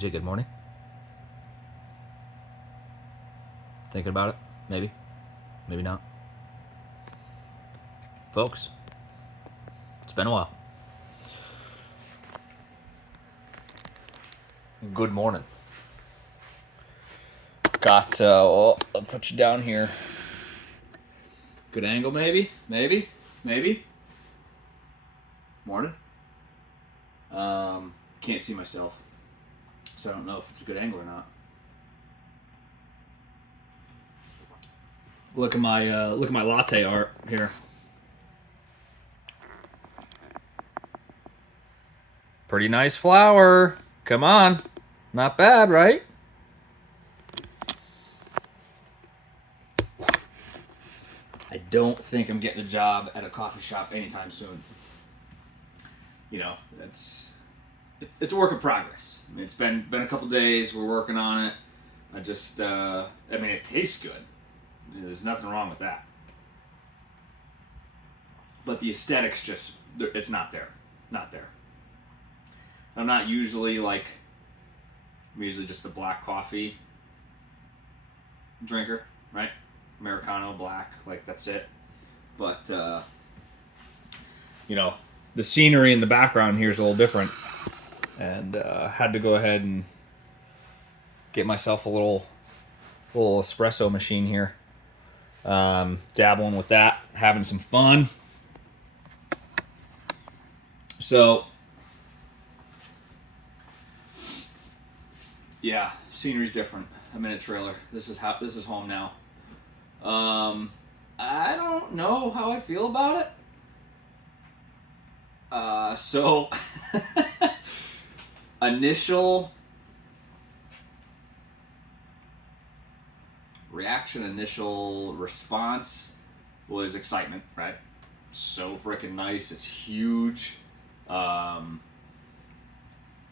Is it good morning? Thinking about it? Maybe. Maybe not. Folks, it's been a while. Good morning. Got, I'll put you down here. Good angle, maybe? Maybe? Morning. Can't see myself, so I don't know if it's a good angle or not. Look at my latte art here. Pretty nice flower. Come on. Not bad, right? I don't think I'm getting a job at a coffee shop anytime soon. You know, it's a work in progress. I mean, it's been a couple days. We're working on it. It tastes good. There's nothing wrong with that. But the aesthetics it's not there. Not there. I'm usually just a black coffee drinker, right? Americano, black, that's it. But, the scenery in the background here is a little different. And had to go ahead and get myself a little espresso machine here. Dabbling with that, having some fun. So, yeah, scenery's different. I'm in a trailer. This is home now. I don't know how I feel about it. Initial reaction, initial response was excitement, right? So freaking nice. It's huge. That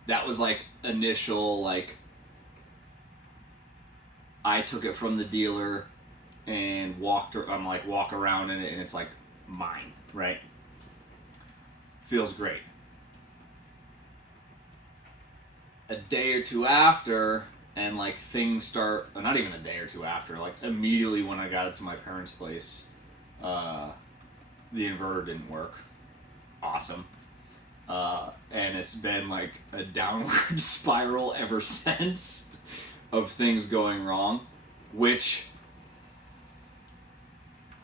was initial, I took it from the dealer and walk around in it and it's mine, right? Feels great. A day or two after, and things start, not even a day or two after, immediately when I got it to my parents' place, the inverter didn't work. Awesome. And it's been a downward spiral ever since of things going wrong, which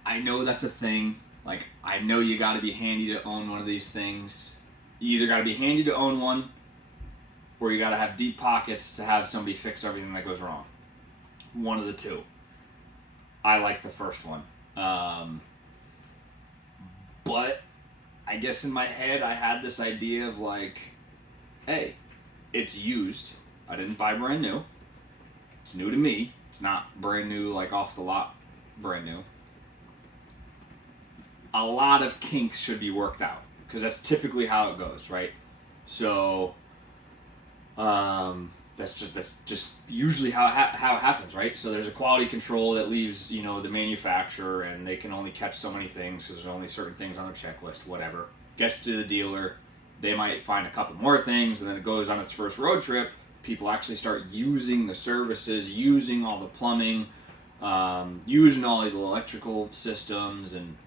I know that's a thing. I know you gotta be handy to own one of these things. You either gotta be handy to own one, or you gotta have deep pockets to have somebody fix everything that goes wrong. One of the two. I like the first one. But I guess in my head I had this idea of hey, it's used. I didn't buy brand new. It's new to me. It's not brand new, off the lot brand new. A lot of kinks should be worked out, because that's typically how it goes, right? So, that's just usually how it happens, right? So there's a quality control that leaves, the manufacturer, and they can only catch so many things because there's only certain things on their checklist, whatever. Gets to the dealer, they might find a couple more things, and then it goes on its first road trip. People actually start using the services, using all the plumbing, using all the electrical systems, and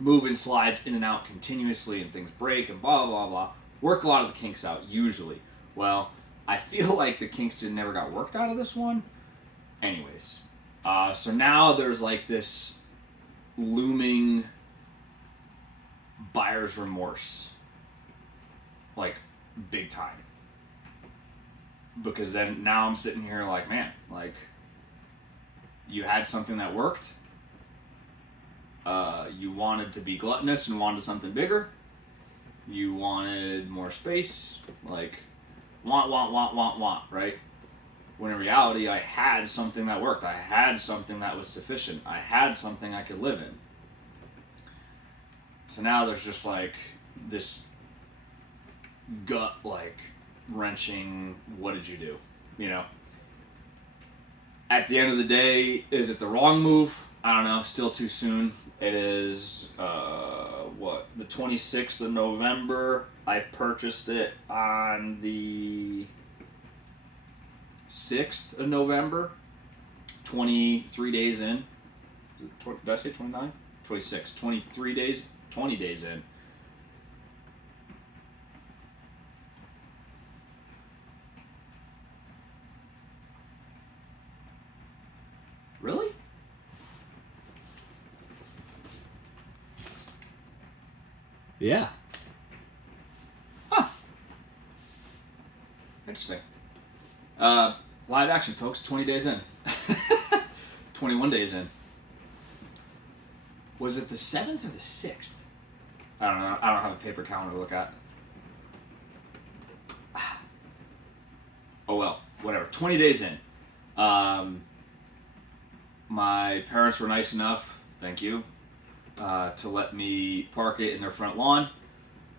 moving slides in and out continuously, and things break and blah, blah, blah. Work a lot of the kinks out, usually. Well, I feel like the kinks never got worked out of this one. Anyways, so now there's this looming buyer's remorse. Big time. Because then now I'm sitting here man, you had something that worked. You wanted to be gluttonous and wanted something bigger. You wanted more space. Want, right? When in reality, I had something that worked. I had something that was sufficient. I had something I could live in. So now there's just this gut wrenching, what did you do? At the end of the day, is it the wrong move? I don't know, still too soon. It is, the 26th of November. I purchased it on the 6th of November, 23 days in. Did I say 29? 26. 23 days, 20 days in. Really? Yeah. Huh. Interesting. Live action, folks. 20 days in. 21 days in. Was it the 7th or the 6th? I don't know. I don't have a paper calendar to look at. Oh well, whatever. 20 days in. My parents were nice enough, thank you, to let me park it in their front lawn.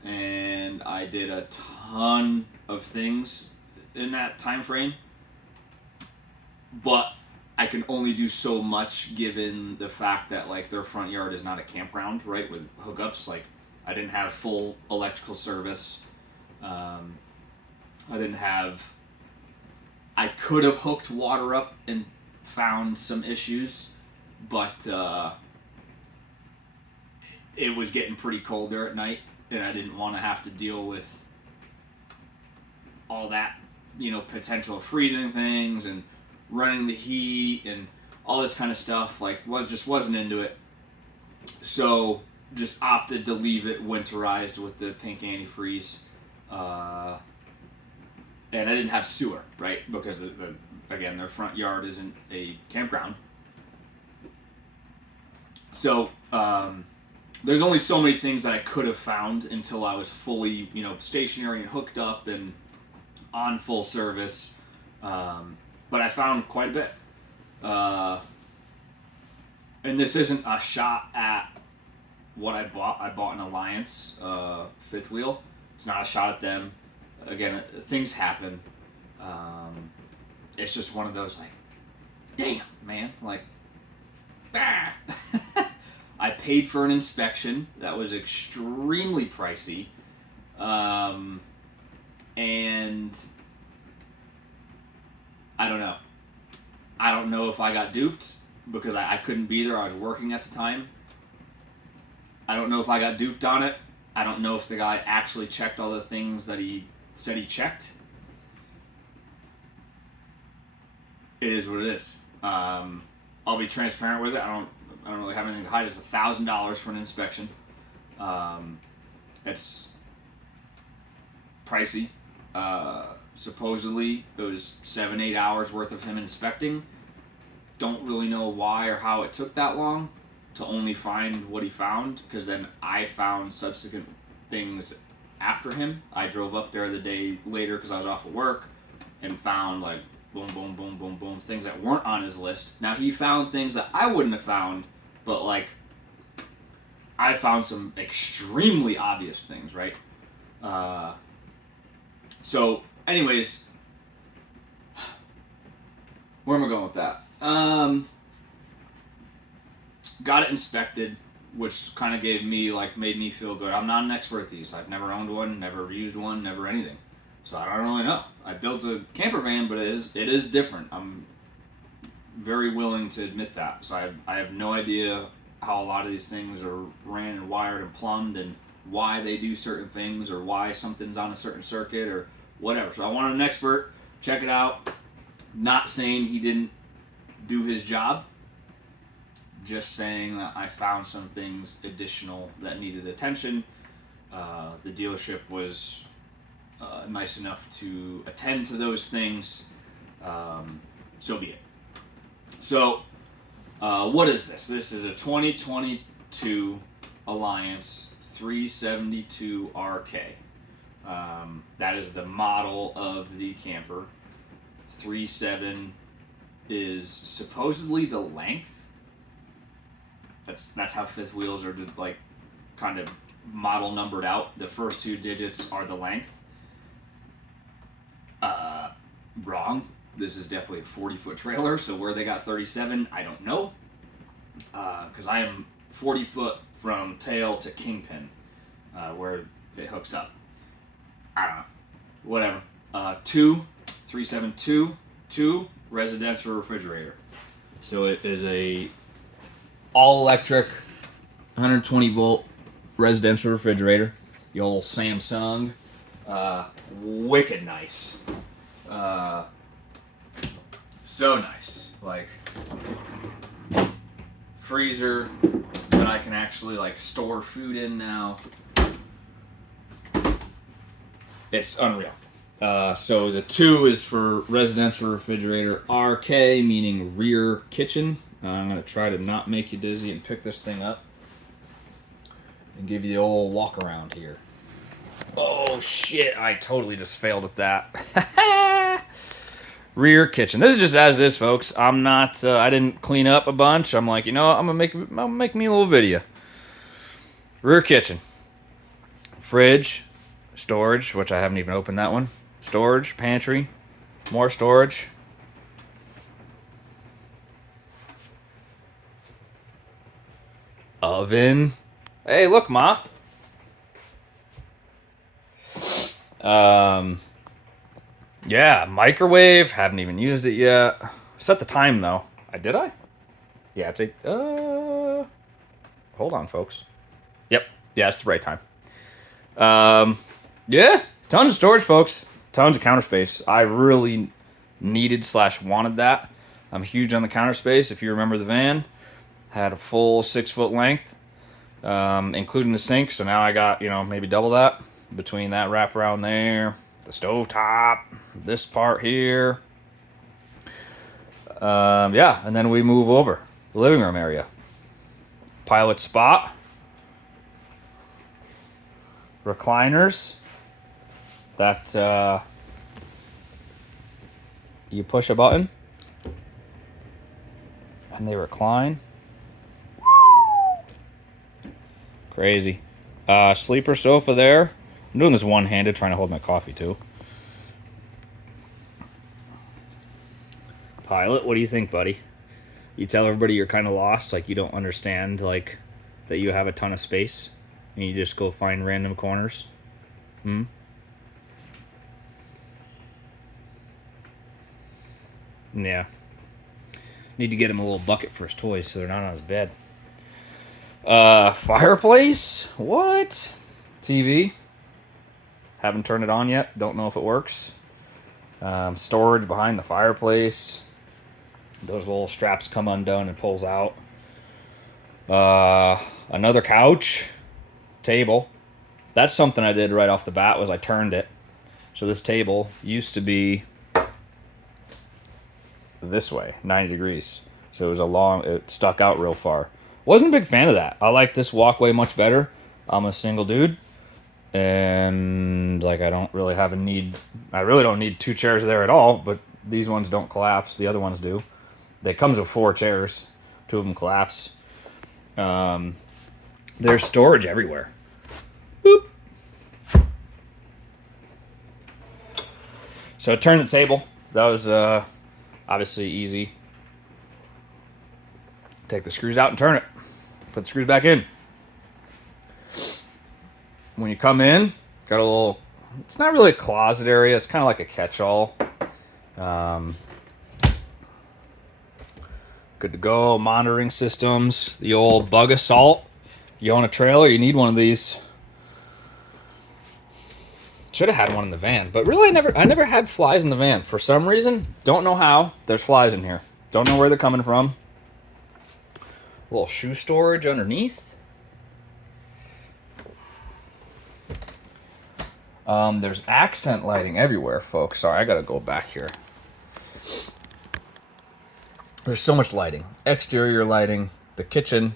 And I did a ton of things in that time frame. But I can only do so much given the fact that like their front yard is not a campground, right? With hookups, like I didn't have full electrical service. I didn't have. I could have hooked water up and found some issues, but it was getting pretty cold there at night, and I didn't want to have to deal with all that, potential of freezing things and running the heat and all this kind of stuff. Like, wasn't into it. So just opted to leave it winterized with the pink antifreeze. And I didn't have sewer, right? Because again, their front yard isn't a campground. So there's only so many things that I could have found until I was fully, stationary and hooked up and on full service. But I found quite a bit. And this isn't a shot at what I bought. I bought an Alliance fifth wheel. It's not a shot at them. Again, things happen. It's just one of those like, damn, man. Like, ah. I paid for an inspection that was extremely pricey. And I don't know. I don't know if I got duped because I couldn't be there. I was working at the time. I don't know if I got duped on it. I don't know if the guy actually checked all the things that he said he checked. It is what it is. I'll be transparent with it. I don't really have anything to hide. It's $1,000 for an inspection. It's pricey. Supposedly it was 7-8 hours worth of him inspecting. Don't really know why or how it took that long to only find what he found, because then I found subsequent things after him. I drove up there the day later because I was off of work and found like boom, boom, boom, boom, boom, things that weren't on his list. Now he found things that I wouldn't have found, but like I found some extremely obvious things, right? So anyways, where am I going with that? Got it inspected, which kind of made me feel good. I'm not an expert at these. I've never owned one, never used one, never anything. So I don't really know. I built a camper van, but it is different. I'm very willing to admit that. So I have no idea how a lot of these things are ran and wired and plumbed and why they do certain things or why something's on a certain circuit or whatever. So I wanted an expert. Check it out. Not saying he didn't do his job. Just saying that I found some things additional that needed attention. The dealership was nice enough to attend to those things. So be it. So, what is this? This is a 2022 Alliance 372 RK. That is the model of the camper. 3.7 is supposedly the length. That's how fifth wheels are like kind of model numbered out. The first two digits are the length. Wrong. This is definitely a 40-foot trailer, so where they got 37, I don't know. Because I am 40 foot from tail to kingpin, where it hooks up. I don't know. Whatever. 372. 2, residential refrigerator. So it is a all-electric 120 volt residential refrigerator. The old Samsung. Wicked nice. So nice. Like, freezer that I can actually like store food in now. It's unreal. So the 2 is for residential refrigerator. RK, meaning rear kitchen. I'm going to try to not make you dizzy and pick this thing up and give you the old walk around here. Oh shit, I totally just failed at that. Rear kitchen. This is just as it is, folks. I'm not, I didn't clean up a bunch. I'm like, you know, I'm gonna make me a little video. Rear kitchen. Fridge. Storage, which I haven't even opened that one. Storage, pantry, more storage. Oven. Hey, look, Ma. Yeah, microwave. Haven't even used it yet. Set the time though. Did I? Yeah, it's hold on, folks. Yep. Yeah, it's the right time. Yeah, tons of storage, folks. Tons of counter space. I really needed / wanted that. I'm huge on the counter space. If you remember the van, had a full 6 foot length, including the sink. So now I got, you know, maybe double that between that wraparound there, the stove top, this part here. Yeah, and then we move over the living room area. Pilot spot. Recliners. That you push a button and they recline. Crazy. Sleeper sofa there. I'm doing this one-handed, trying to hold my coffee too. Pilot, what do you think, buddy? You tell everybody you're kind of lost, like you don't understand, like that you have a ton of space and you just go find random corners. Yeah. Need to get him a little bucket for his toys so they're not on his bed. Fireplace? What? TV? Haven't turned it on yet. Don't know if it works. Storage behind the fireplace. Those little straps come undone and pulls out. Another couch. Table. That's something I did right off the bat was I turned it. So this table used to be this way, 90 degrees. So it was it stuck out real far. Wasn't a big fan of that. I like this walkway much better. I'm a single dude. And like I don't really have a need. I really don't need 2 chairs there at all, but these ones don't collapse. The other ones do. They comes with 4 chairs. 2 of them collapse. There's storage everywhere. Boop. So turn the table. That was obviously easy. Take the screws out and turn it. Put the screws back in. When you come in, got a little, it's not really a closet area. It's kind of like a catch-all. Good to go. Monitoring systems. The old bug assault. You own a trailer, you need one of these. Should have had one in the van, but really I never had flies in the van. For some reason, don't know how, there's flies in here. Don't know where they're coming from. A little shoe storage underneath. There's accent lighting everywhere, folks. Sorry, I gotta go back here. There's so much lighting. Exterior lighting, the kitchen.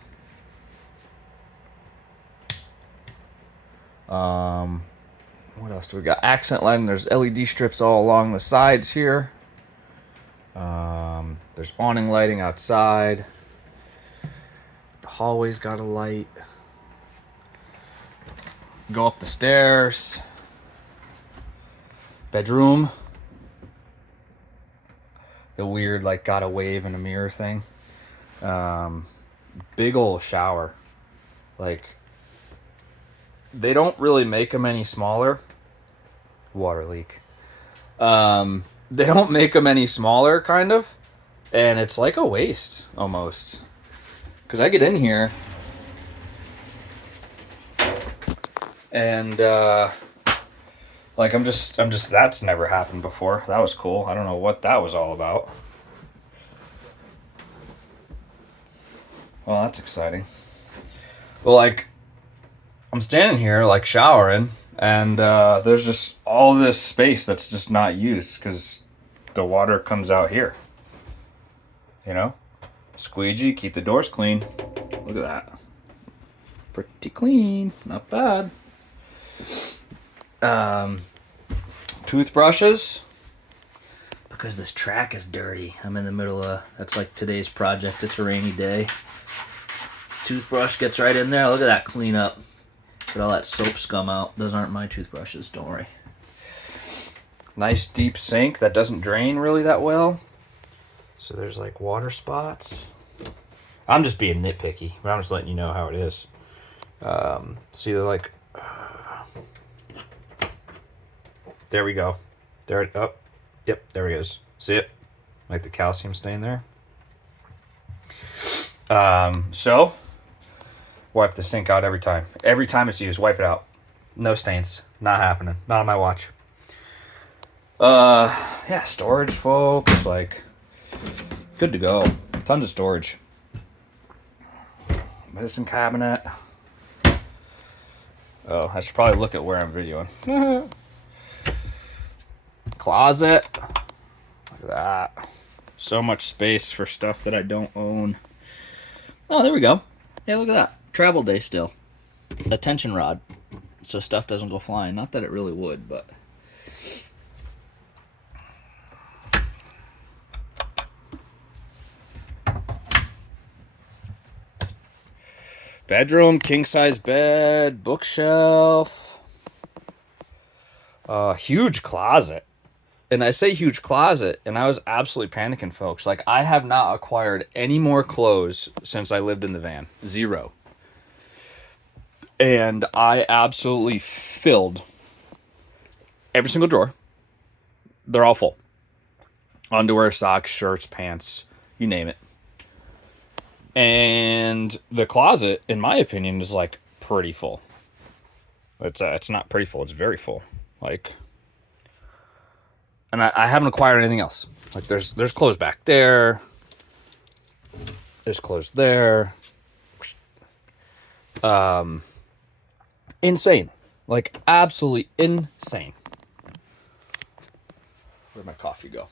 What else do we got? Accent lighting. There's LED strips all along the sides here. There's awning lighting outside. The hallway's got a light. Go up the stairs. Bedroom. The weird, like, got a wave in a mirror thing. Big old shower. Like, they don't really make them any smaller. Water leak. they don't make them any smaller, kind of, and it's like a waste almost. Because I get in here, and like I'm just that's never happened before. That was cool. I don't know what that was all about. Well, that's exciting. Well, like, I'm standing here, like, showering, and there's just all this space that's just not used because the water comes out here. You know? Squeegee, keep the doors clean. Look at that. Pretty clean. Not bad. Toothbrushes. Because this track is dirty. I'm in the middle of... That's like today's project. It's a rainy day. Toothbrush gets right in there. Look at that cleanup. Get all that soap scum out. Those aren't my toothbrushes, don't worry. Nice deep sink that doesn't drain really that well. So there's like water spots. I'm just being nitpicky, but I'm just letting you know how it is. See, they're like... there we go. There it up. Yep, there he is. See it? Like the calcium stain there. So... wipe the sink out every time. Every time it's used, wipe it out. No stains. Not happening. Not on my watch. Yeah, storage, folks. Like, good to go. Tons of storage. Medicine cabinet. Oh, I should probably look at where I'm videoing. Closet. Look at that. So much space for stuff that I don't own. Oh, there we go. Hey, look at that. Travel day still. A tension rod. So stuff doesn't go flying. Not that it really would, but... bedroom, king-size bed, bookshelf. Huge closet. And I say huge closet, and I was absolutely panicking, folks. Like, I have not acquired any more clothes since I lived in the van. 0. And I absolutely filled every single drawer. They're all full. Underwear, socks, shirts, pants, you name it. And the closet, in my opinion, is like pretty full. It's not pretty full, it's very full. Like, and I haven't acquired anything else. Like, there's clothes back there. There's clothes there. Insane. Like, absolutely insane. Where'd my coffee go?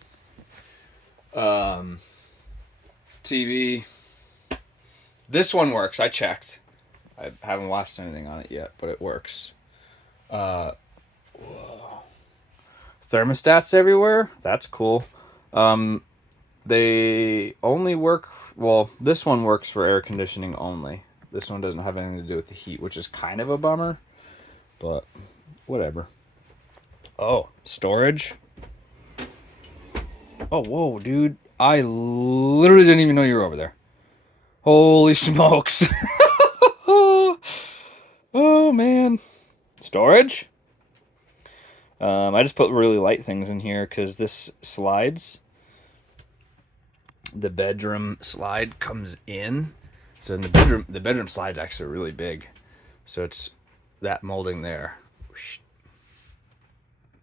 TV. This one works. I checked. I haven't watched anything on it yet, but it works. Whoa. Thermostats everywhere. That's cool. They only work... well, this one works for air conditioning only. This one doesn't have anything to do with the heat, which is kind of a bummer. But, whatever. Oh, storage. Oh, whoa, dude. I literally didn't even know you were over there. Holy smokes. Oh, man. Storage. I just put really light things in here because this slides. The bedroom slide comes in. So in the bedroom slide's actually really big. So it's that molding there.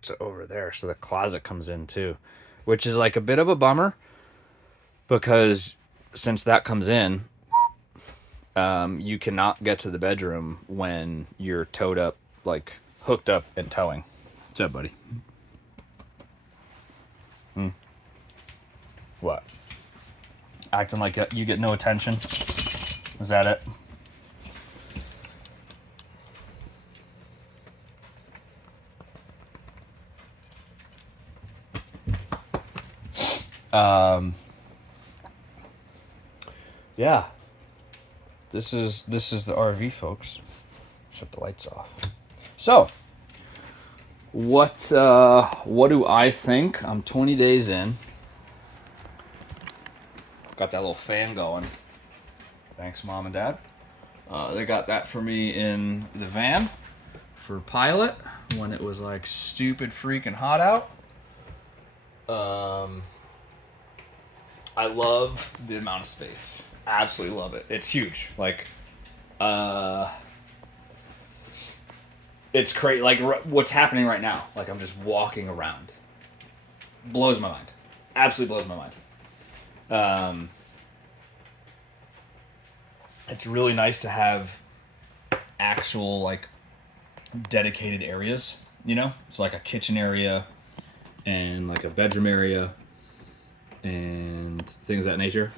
It's over there. So the closet comes in too. Which is like a bit of a bummer. Because since that comes in, you cannot get to the bedroom when you're towed up, like hooked up and towing. What's up, buddy? What? Acting like you get no attention? Is that it? Yeah. This is the RV, folks. Shut the lights off. So, what do I think? I'm 20 days in. Got that little fan going. Thanks, Mom and Dad. They got that for me in the van for pilot when it was like stupid freaking hot out. I love the amount of space. Absolutely love it. It's huge. Like, uh, it's crazy. Like what's happening right now. Like I'm just walking around. Blows my mind. Absolutely blows my mind. Um, it's really nice to have actual like dedicated areas. You know, it's like a kitchen area and like a bedroom area and things of that nature.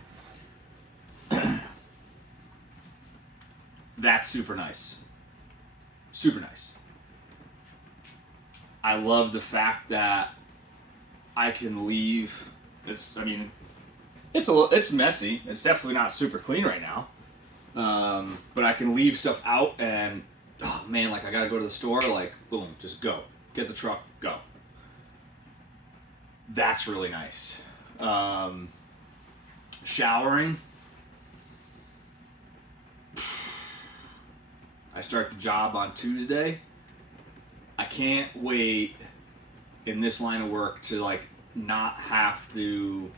That's super nice. Super nice. I love the fact that I can leave. It's messy. It's definitely not super clean right now. But I can leave stuff out and, oh man, like I gotta go to the store, like, boom, just go. Get the truck, go. That's really nice. Showering. I start the job on Tuesday. I can't wait in this line of work to like not have to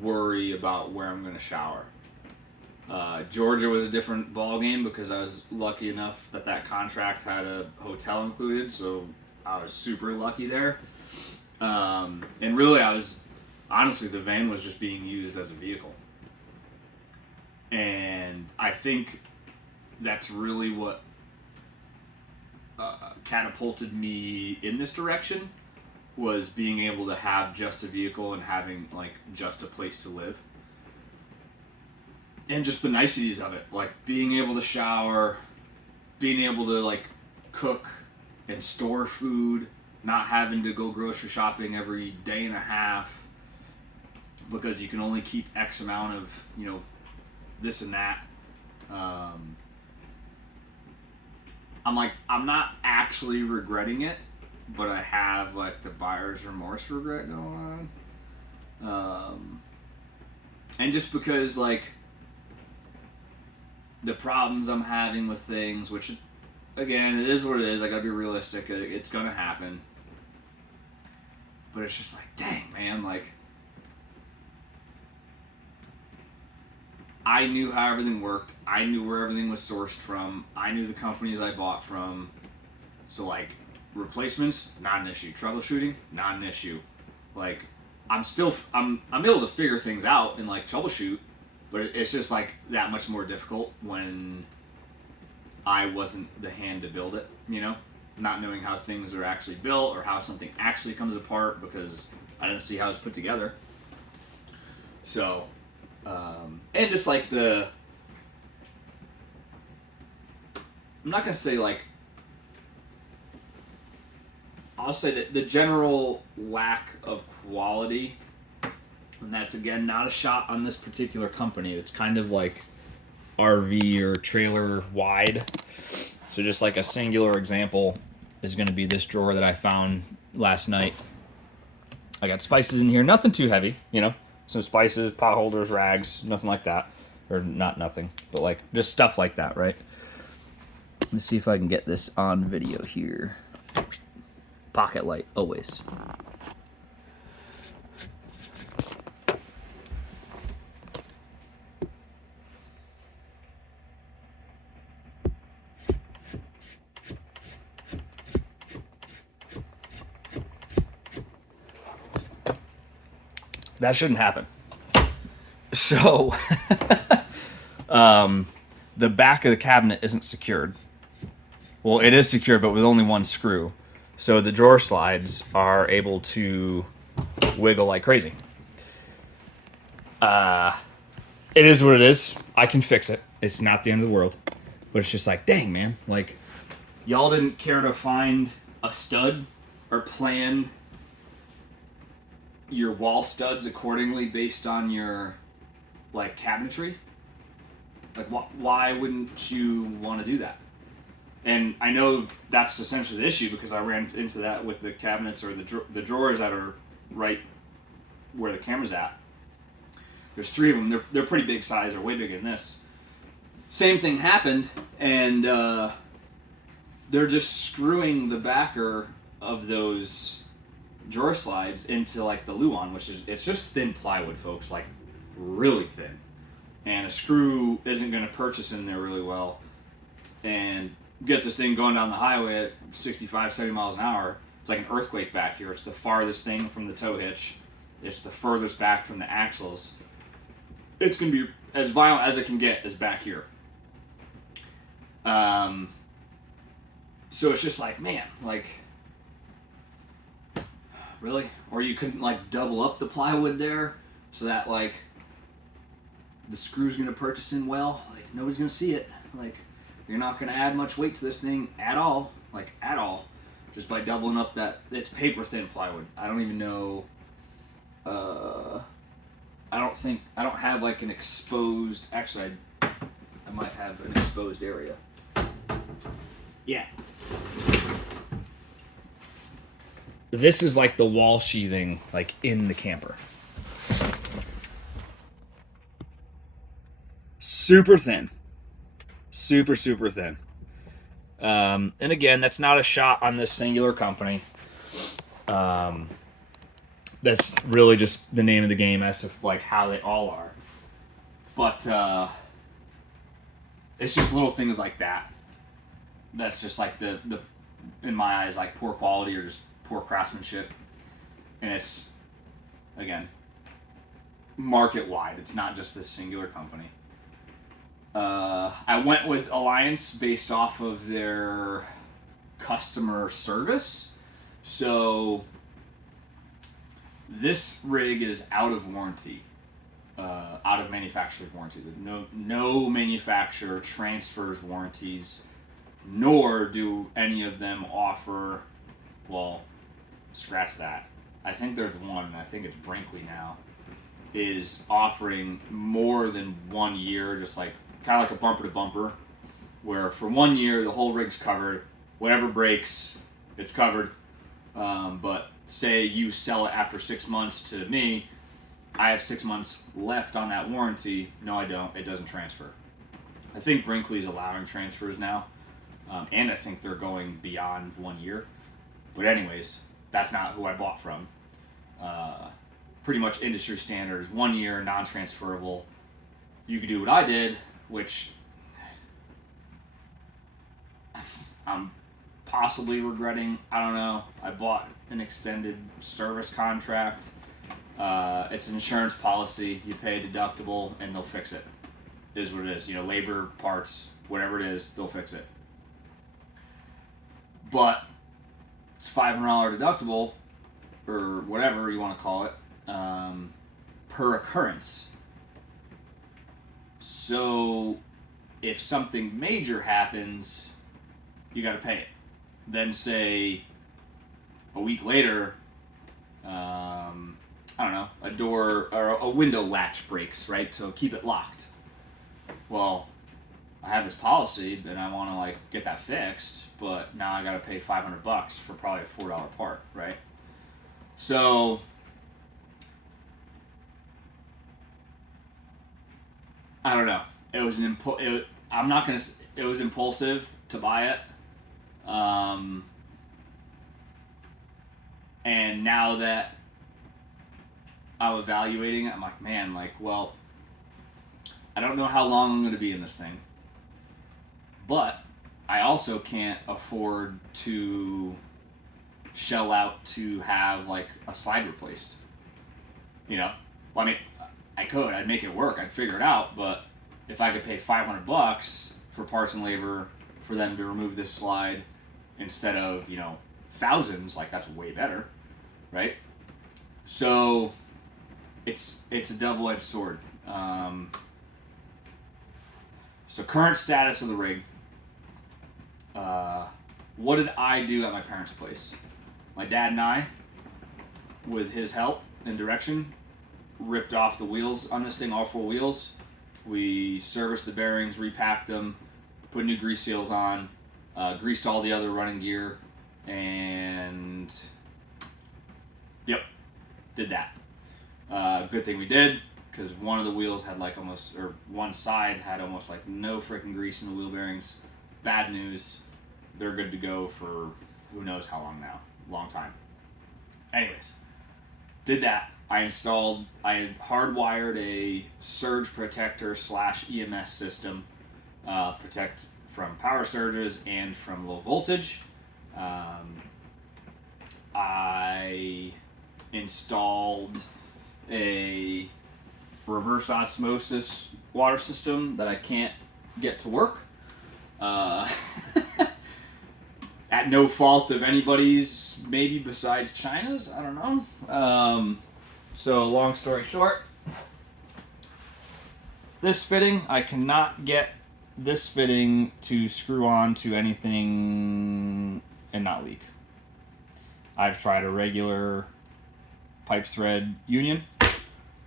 worry about where I'm going to shower. Georgia was a different ball game because I was lucky enough that contract had a hotel included, so I was super lucky there. And really, honestly, the van was just being used as a vehicle. And I think that's really what catapulted me in this direction, was being able to have just a vehicle and having like just a place to live. And just the niceties of it, like being able to shower, being able to like cook and store food, not having to go grocery shopping every day and a half because you can only keep X amount of, this and that. I'm not actually regretting it, but I have like the buyer's remorse regret going on. And just because like the problems I'm having with things, which again, it is what it is. I gotta be realistic. It's gonna happen. But it's just like, dang, man, like I knew how everything worked. I knew where everything was sourced from. I knew the companies I bought from. So like replacements, not an issue. Troubleshooting, not an issue. Like I'm able to figure things out and like troubleshoot, but it's just like that much more difficult when I wasn't the hand to build it, not knowing how things are actually built or how something actually comes apart because I didn't see how it's put together. So, and just like I'm not going to say like, I'll say that the general lack of quality, and that's again not a shot on this particular company. It's kind of like RV or trailer wide. So just like a singular example is going to be this drawer that I found last night. I got spices in here, nothing too heavy, some spices, pot holders, rags, nothing like that. Or not nothing, but like just stuff like that, right? Let me see if I can get this on video here. Pocket light, always. That shouldn't happen. So, the back of the cabinet isn't secured. Well, it is secured, but with only one screw. So the drawer slides are able to wiggle like crazy. It is what it is. I can fix it. It's not the end of the world. But it's just like, dang, man. Like, y'all didn't care to find a stud or plan your wall studs accordingly based on your like cabinetry. Like why wouldn't you want to do that? And I know that's essentially the issue because I ran into that with the cabinets or the drawers that are right where the camera's at. There's 3 of them. They're pretty big size. They're way bigger than this. Same thing happened, and they're just screwing the backer of those drawer slides into like the Luan, which is it's just thin plywood, folks, like really thin, and a screw isn't going to purchase in there really well, and get this thing going down the highway at 65, 70 miles an hour. It's like an earthquake back here. It's the farthest thing from the tow hitch. It's the furthest back from the axles. It's going to be as violent as it can get is back here. So it's just like, man, like, really? Or you couldn't like double up the plywood there so that like the screw's going to purchase in well? Like, nobody's going to see it. Like, you're not going to add much weight to this thing at all. Like, at all. Just by doubling up that, it's paper thin plywood. I don't even know, I don't have like an exposed, actually I might have an exposed area. Yeah. This is like the wall sheathing, like in the camper. Super thin. Super, super thin. And again, that's not a shot on this singular company. That's really just the name of the game as to like how they all are. But it's just little things like that. That's just like the in my eyes, like poor quality or just poor craftsmanship. And it's, again, market wide. It's not just this singular company. I went with Alliance based off of their customer service. So this rig is out of warranty, out of manufacturer's warranty. No manufacturer transfers warranties, nor do any of them offer, well, scratch that. I think there's one, and I think it's Brinkley now, is offering more than 1 year, just like kind of like a bumper to bumper, where for 1 year the whole rig's covered. Whatever breaks, it's covered. But say you sell it after 6 months to me, I have 6 months left on that warranty. No, I don't. It doesn't transfer. I think Brinkley's allowing transfers now, and I think they're going beyond 1 year. But anyways, that's not who I bought from. Pretty much industry standard is 1 year, non-transferable. You could do what I did, which I'm possibly regretting. I don't know. I bought an extended service contract. It's an insurance policy. You pay a deductible and they'll fix it. It is what it is. You know, labor, parts, whatever it is, they'll fix it. But it's $500 deductible, or whatever you want to call it, per occurrence. So if something major happens, you got to pay it. Then say a week later, I don't know, a door or a window latch breaks, right? So keep it locked. Well, I have this policy and I want to like get that fixed, but now I got to pay $500 for probably a $4 part, right? So I don't know. It was I'm not gonna. It was impulsive to buy it, and now that I'm evaluating it, I'm like, man, like, well, I don't know how long I'm gonna be in this thing, but I also can't afford to shell out to have like a slide replaced. You know, well, I mean, I'd make it work, I'd figure it out, but if I could pay $500 for parts and labor for them to remove this slide instead of, you know, thousands, like that's way better, right? So it's a double-edged sword. So current status of the rig. What did I do at my parents' place? My dad and I, with his help and direction, ripped off the wheels on this thing, all 4 wheels. We serviced the bearings, repacked them, put new grease seals on, greased all the other running gear, and yep, did that. Good thing we did, because one of the wheels had like almost, or one side had almost like no freaking grease in the wheel bearings. Bad news. They're good to go for who knows how long now. Long time. anyways, did that. I hardwired a surge protector / EMS system, protect from power surges and from low voltage. I installed a reverse osmosis water system that I can't get to work. At no fault of anybody's, maybe besides China's, I don't know. So long story short, this fitting, I cannot get this fitting to screw on to anything and not leak. I've tried a regular pipe thread union.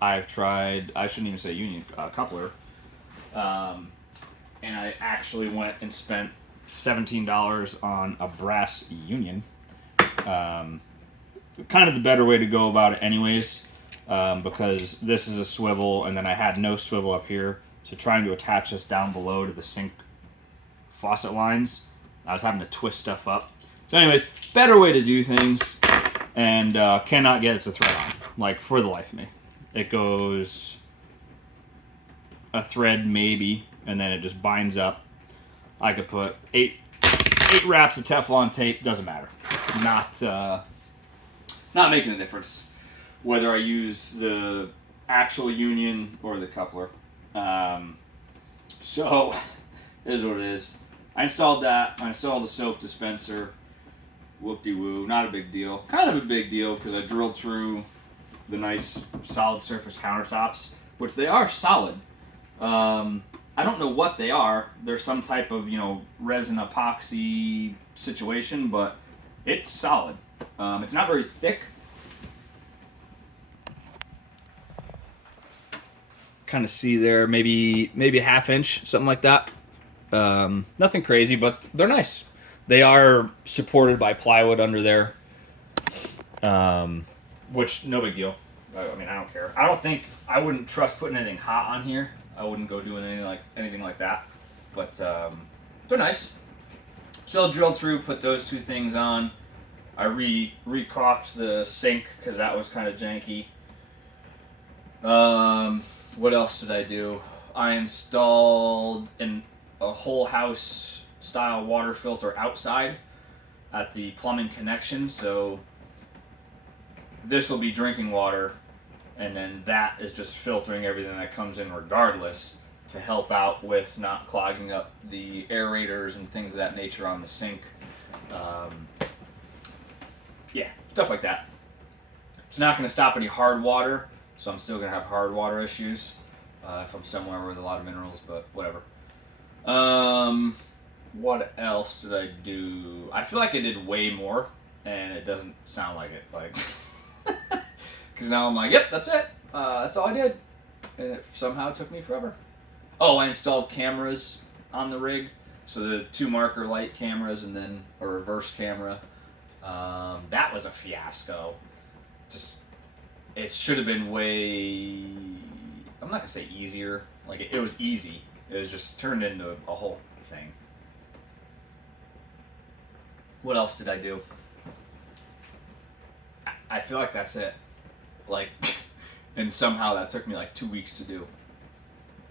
I've tried, I shouldn't even say union, coupler. And I actually went and spent $17 on a brass union. Kind of the better way to go about it anyways, because this is a swivel and then I had no swivel up here. So trying to attach this down below to the sink faucet lines, I was having to twist stuff up. So anyways, better way to do things, and cannot get it to thread on, like for the life of me. It goes a thread maybe, and then it just binds up. I could put eight wraps of Teflon tape, doesn't matter. Not making a difference whether I use the actual union or the coupler. So, it is what it is. I installed that. I installed the soap dispenser. Whoop-de-woo. Not a big deal. Kind of a big deal because I drilled through the nice solid surface countertops, which they are solid. I don't know what they are. They're some type of, resin epoxy situation, but it's solid. It's not very thick. Kind of see there, maybe a half inch, something like that. Nothing crazy, but they're nice. They are supported by plywood under there, which no big deal. I mean, I don't care. I wouldn't trust putting anything hot on here. I wouldn't go doing anything like that. But they're nice. So I drilled through, put those two things on. I re-caulked the sink because that was kind of janky. What else did I do? I installed a whole house style water filter outside at the plumbing connection. So this will be drinking water, and then that is just filtering everything that comes in regardless to help out with not clogging up the aerators and things of that nature on the sink. Yeah, stuff like that. It's not going to stop any hard water, so I'm still going to have hard water issues if I'm somewhere with a lot of minerals, but whatever. What else did I do? I feel like I did way more, and it doesn't sound like it. Because now I'm like, yep, that's it. That's all I did. And it somehow took me forever. Oh, I installed cameras on the rig. So the 2 marker light cameras and then a reverse camera. That was a fiasco. It should have been way, I'm not going to say easier. It was easy. It was just turned into a whole thing. What else did I do? I feel like that's it. And somehow that took me 2 weeks to do.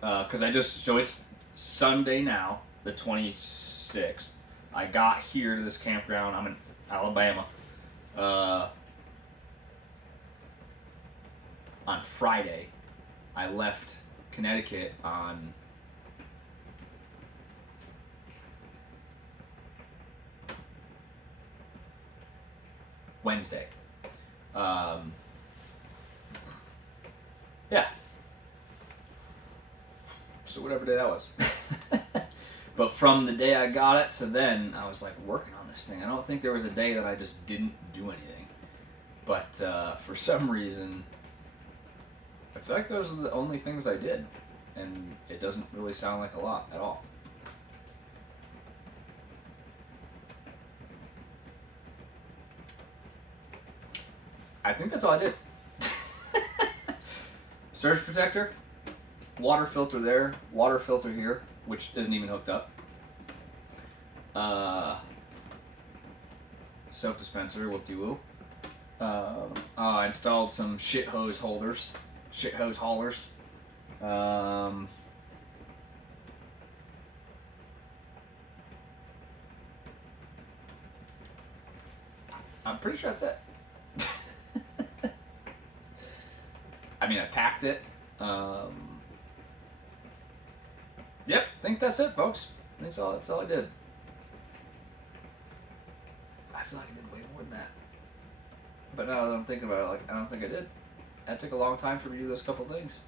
So it's Sunday now, the 26th. I got here to this campground. I'm in Alabama. On Friday. I left Connecticut on Wednesday. Yeah. So whatever day that was. But from the day I got it to then, I was working on this thing. I don't think there was a day that I just didn't do anything. But for some reason, I feel like those are the only things I did. And it doesn't really sound like a lot at all. I think that's all I did. Surge protector, water filter there, water filter here, which isn't even hooked up. Soap dispenser, whoop-de-woo. I installed some shit hose haulers. I'm pretty sure that's it. I mean, I packed it. Yep, I think that's it, folks. That's all I did. I feel like I did way more than that. But now that I'm thinking about it, like, I don't think I did. That took a long time for me to do those couple things.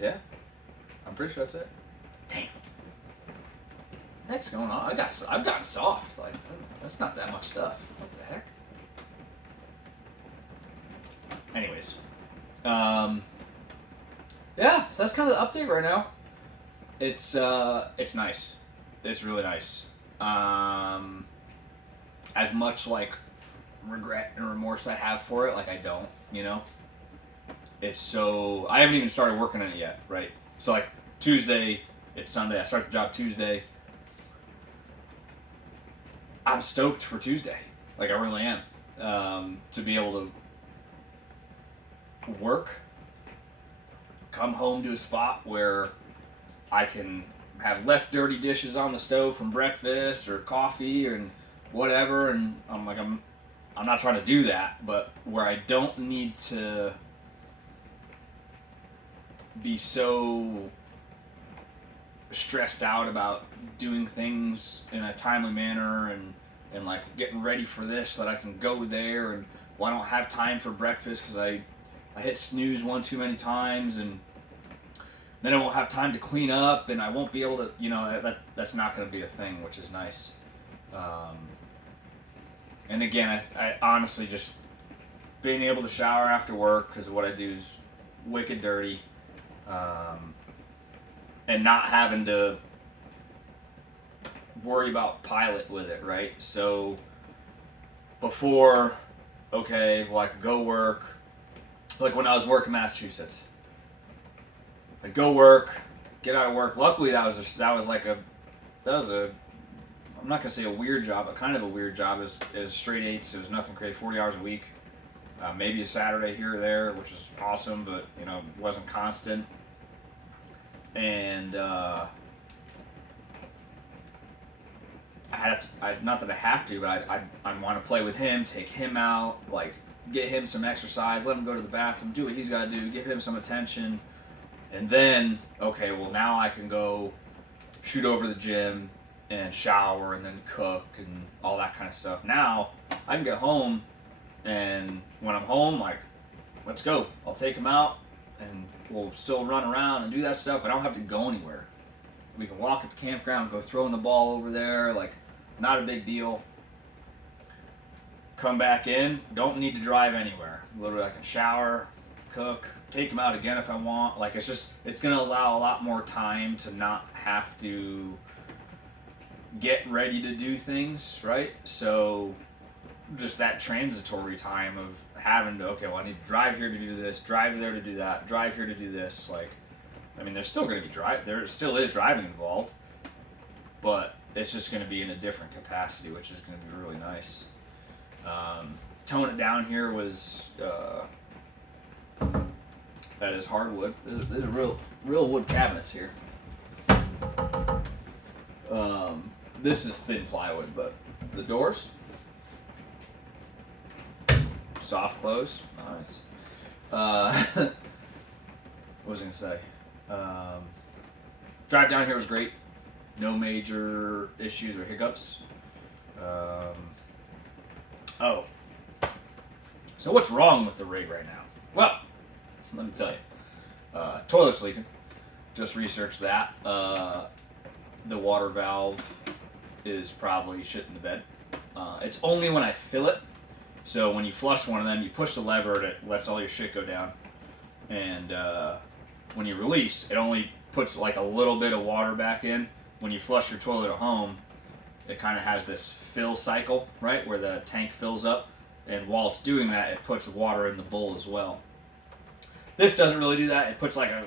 Yeah, I'm pretty sure that's it. Damn. What the heck's going on? I've gotten soft. Like, that's not that much stuff. What the heck? Anyways, yeah. So that's kind of the update right now. It's nice. It's really nice. As much like regret and remorse I have for it, like I don't. It's so I haven't even started working on it yet, right? So like Tuesday, it's Sunday. I start the job Tuesday. I'm stoked for Tuesday. Like I really am. To be able to work, come home to a spot where I can have left dirty dishes on the stove from breakfast or coffee and whatever, and I'm not trying to do that, but where I don't need to be so stressed out about doing things in a timely manner and like getting ready for this so that I can go there, and I don't have time for breakfast because I hit snooze one too many times, and then I won't have time to clean up, and I won't be able to, that's not going to be a thing, which is nice. And again, I honestly just being able to shower after work, because what I do is wicked dirty, and not having to worry about pilot with it, right? So before, okay, well I could go work, like when I was working in Massachusetts, I'd go work, get out of work. Luckily, that was a I'm not gonna say a weird job, but kind of a weird job. It was straight 8s. It was nothing crazy, 40 hours a week, maybe a Saturday here or there, which was awesome, but wasn't constant. And not that I have to, but I want to play with him, take him out, like get him some exercise, let him go to the bathroom, do what he's got to do, give him some attention. And then, okay, well now I can go shoot over to the gym and shower and then cook and all that kind of stuff. Now I can get home, and when I'm home, like, let's go. I'll take him out and we'll still run around and do that stuff. I don't have to go anywhere. We can walk at the campground, go throwing the ball over there, like, not a big deal. Come back in, don't need to drive anywhere. Literally, I can shower, cook, take him out again if I want. Like, it's going to allow a lot more time to not have to get ready to do things, right? So just that transitory time of having to, okay, well, I need to drive here to do this, drive there to do that, drive here to do this. Like, I mean, there's still going to be there still is driving involved, but it's just going to be in a different capacity, which is going to be really nice. Tone it down here was that is hardwood. There's real wood cabinets here. This is thin plywood, but the doors, soft close, nice. What was I gonna say? Drive down here was great. No major issues or hiccups. So what's wrong with the rig right now? Well, let me tell you. Toilet's leaking. Just researched that. The water valve is probably shit in the bed. It's only when I fill it. So when you flush one of them, you push the lever and it lets all your shit go down. And when you release, it only puts like a little bit of water back in. When you flush your toilet at home, it kind of has this fill cycle, right, where the tank fills up. And while it's doing that, it puts water in the bowl as well. This doesn't really do that. It puts like a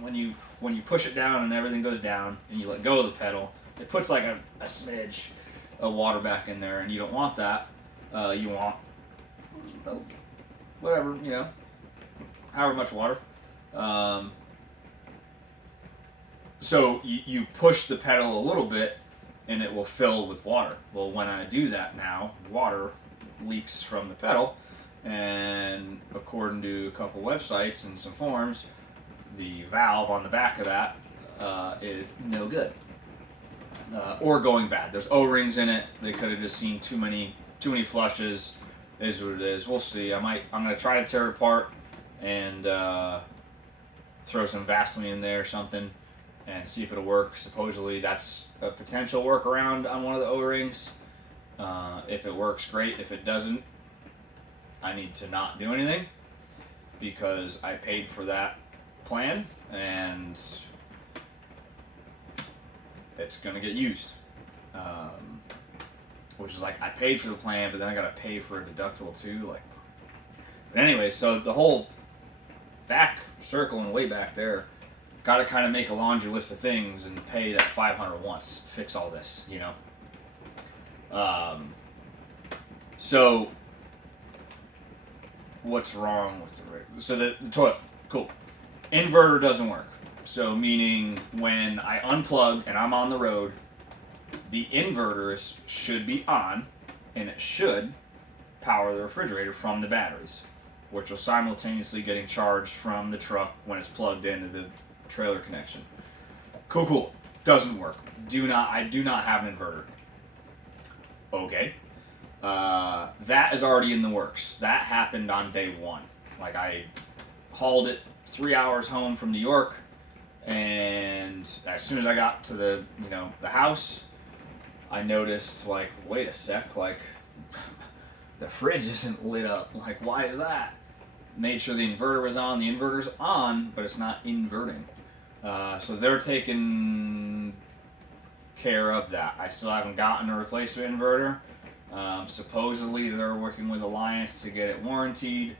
when you push it down and everything goes down and you let go of the pedal, it puts like a smidge of water back in there, and you don't want that. You want whatever, however much water. So you push the pedal a little bit and it will fill with water. Well, when I do that now, water leaks from the pedal, and according to a couple websites and some forums, the valve on the back of that is no good, or going bad. There's O-rings in it. They could have just seen too many flushes. Is what it is. We'll see. I'm gonna try to tear it apart and throw some Vaseline in there or something and see if it'll work. Supposedly that's a potential workaround on one of the O-rings. If it works, great. If it doesn't, I need to not do anything because I paid for that plan and it's gonna get used. Which is like, I paid for the plan, but then I gotta pay for a deductible too. Like, but anyway, so the whole back circle and way back there, gotta kind of make a laundry list of things and pay that $500 once, fix all this, So what's wrong with the rig? So the toilet, cool. Inverter doesn't work. So meaning when I unplug and I'm on the road, the inverters should be on, and it should power the refrigerator from the batteries, which will simultaneously getting charged from the truck when it's plugged into the trailer connection. Cool. Doesn't work. I do not have an inverter. Okay. That is already in the works. That happened on day one. Like, I hauled it 3 hours home from New York, and as soon as I got to the house, I noticed, like, wait a sec, like, the fridge isn't lit up. Like, why is that? Made sure the inverter was on. The inverter's on, but it's not inverting. So they're taking care of that. I still haven't gotten a replacement inverter. Supposedly they're working with Alliance to get it warrantied,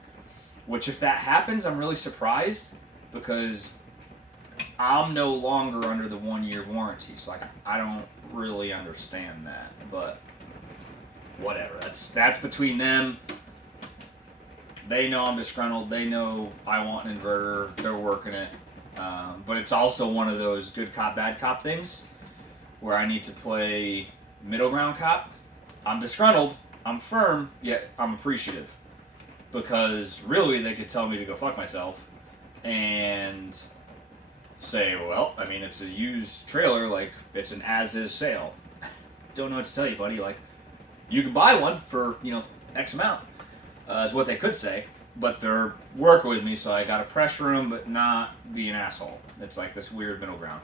which if that happens, I'm really surprised because I'm no longer under the 1-year warranty. So like, I don't really understand that, but whatever. That's between them. They know I'm disgruntled. They know I want an inverter. They're working it. But it's also one of those good cop, bad cop things where I need to play middle ground cop. I'm disgruntled. I'm firm, yet I'm appreciative. Because really, they could tell me to go fuck myself and say, well, I mean, it's a used trailer, like, it's an as-is sale. Don't know what to tell you, buddy. Like, you can buy one for, X amount, is what they could say. But they're working with me, so I gotta pressure them, but not be an asshole. It's like this weird middle ground.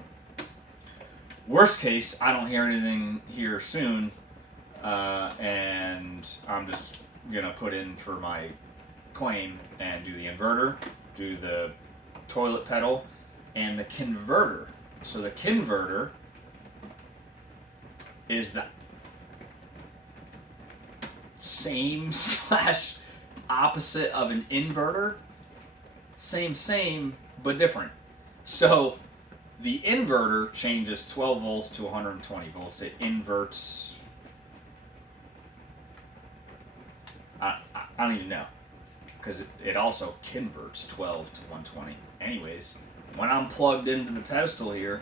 Worst case, I don't hear anything here soon, and I'm just gonna put in for my claim and do the inverter, do the toilet pedal, and the converter. So the converter is the same slash opposite of an inverter. Same, but different. So the inverter changes 12 volts to 120 volts. It inverts. I don't even know. Because it also converts 12 to 120. Anyways, when I'm plugged into the pedestal here,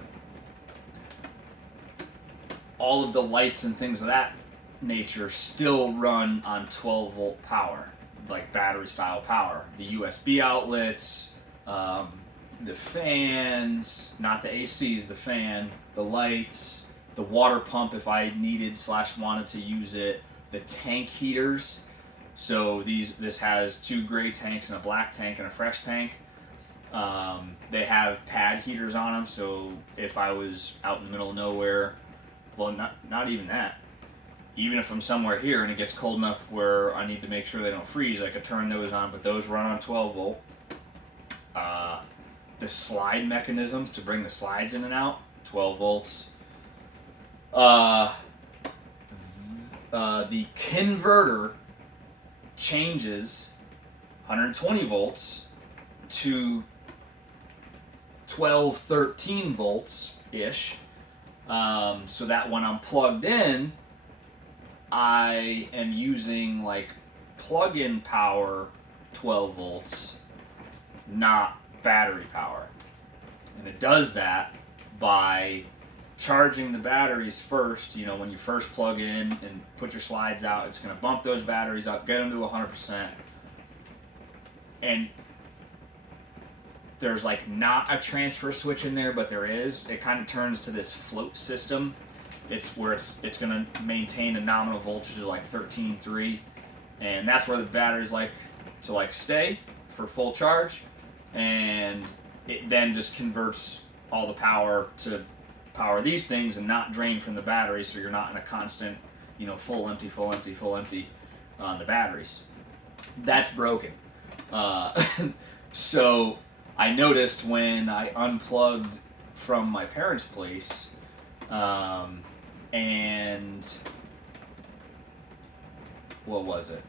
all of the lights and things of that nature still run on 12 volt power, like battery style power. The USB outlets, the fans, not the ACs, the fan, the lights, the water pump if I needed / wanted to use it, the tank heaters. So this has 2 gray tanks and a black tank and a fresh tank. They have pad heaters on them, so if I was out in the middle of nowhere, well, not even that. Even if I'm somewhere here and it gets cold enough where I need to make sure they don't freeze, I could turn those on, but those run on 12 volt. The slide mechanisms to bring the slides in and out, 12 volts. The converter changes 120 volts to 12, 13 volts ish, so that when I'm plugged in, I am using like plug-in power 12 volts, not battery power. And it does that by charging the batteries first. You know, when you first plug in and put your slides out, it's going to bump those batteries up, get them to 100%. And there's like not a transfer switch in there, but there is. It kind of turns to this float system. It's where it's going to maintain a nominal voltage of like 13.3, and that's where the batteries like to like stay for full charge, and it then just converts all the power to power these things and not drain from the battery, so you're not in a constant, you know, full empty, full empty, full empty on the batteries. That's broken. So I noticed when I unplugged from my parents' place, and what was it?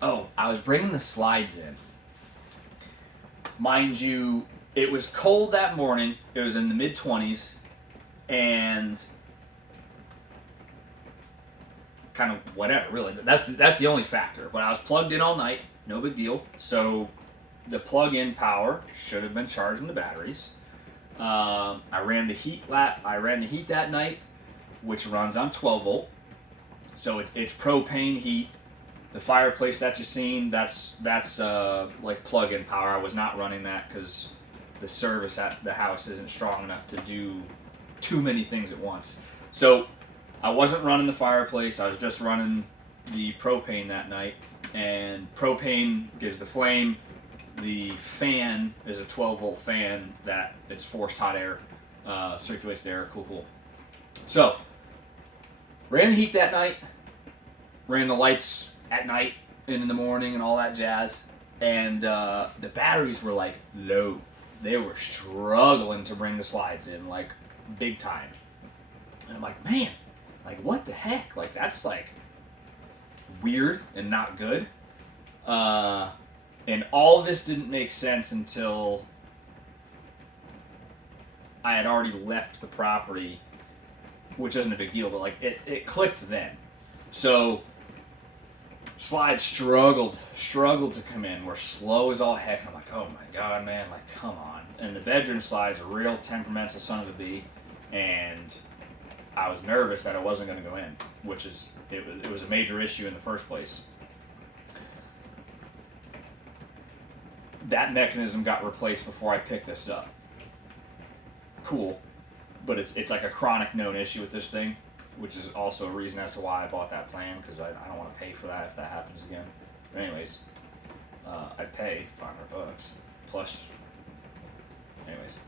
Oh, I was bringing the slides in. Mind you, it was cold that morning. It was in the mid-20s, and kind of whatever, really. That's the only factor. But I was plugged in all night, no big deal. So the plug-in power should have been charging the batteries. I ran the heat that night, which runs on 12 volt. So it's propane heat. The fireplace that you've seen, that's like plug-in power. I was not running that because the service at the house isn't strong enough to do too many things at once. So I wasn't running the fireplace. I was just running the propane that night. And propane gives the flame. The fan is a 12 volt fan that it's forced hot air, circulates the air. Cool. So ran the heat that night. Ran the lights at night and in the morning and all that jazz. And the batteries were like low. They were struggling to bring the slides in, like big time. And I'm like, man, like what the heck? Like that's like weird and not good. And all of this didn't make sense until I had already left the property, which isn't a big deal, but like it clicked then. So slides struggled to come in. We're slow as all heck. I'm like, oh my god, man, like come on. And the bedroom slide's a real temperamental son of a bee, and I was nervous that it wasn't going to go in, which is it was a major issue in the first place. That mechanism got replaced before I picked this up. Cool, but it's like a chronic known issue with this thing, which is also a reason as to why I bought that plan, because I don't want to pay for that if that happens again. But anyways, I'd pay $500 plus. Anyways,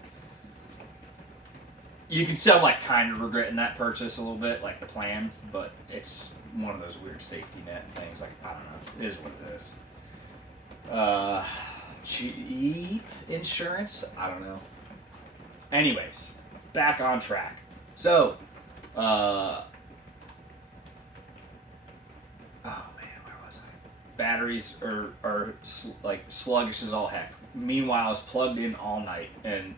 you can tell like kind of regretting that purchase a little bit, like the plan, but it's one of those weird safety net things. Like I don't know, it is what it is. Cheap insurance? I don't know. Anyways, back on track. So, oh man, where was I? Batteries are like sluggish as all heck. Meanwhile, I was plugged in all night, and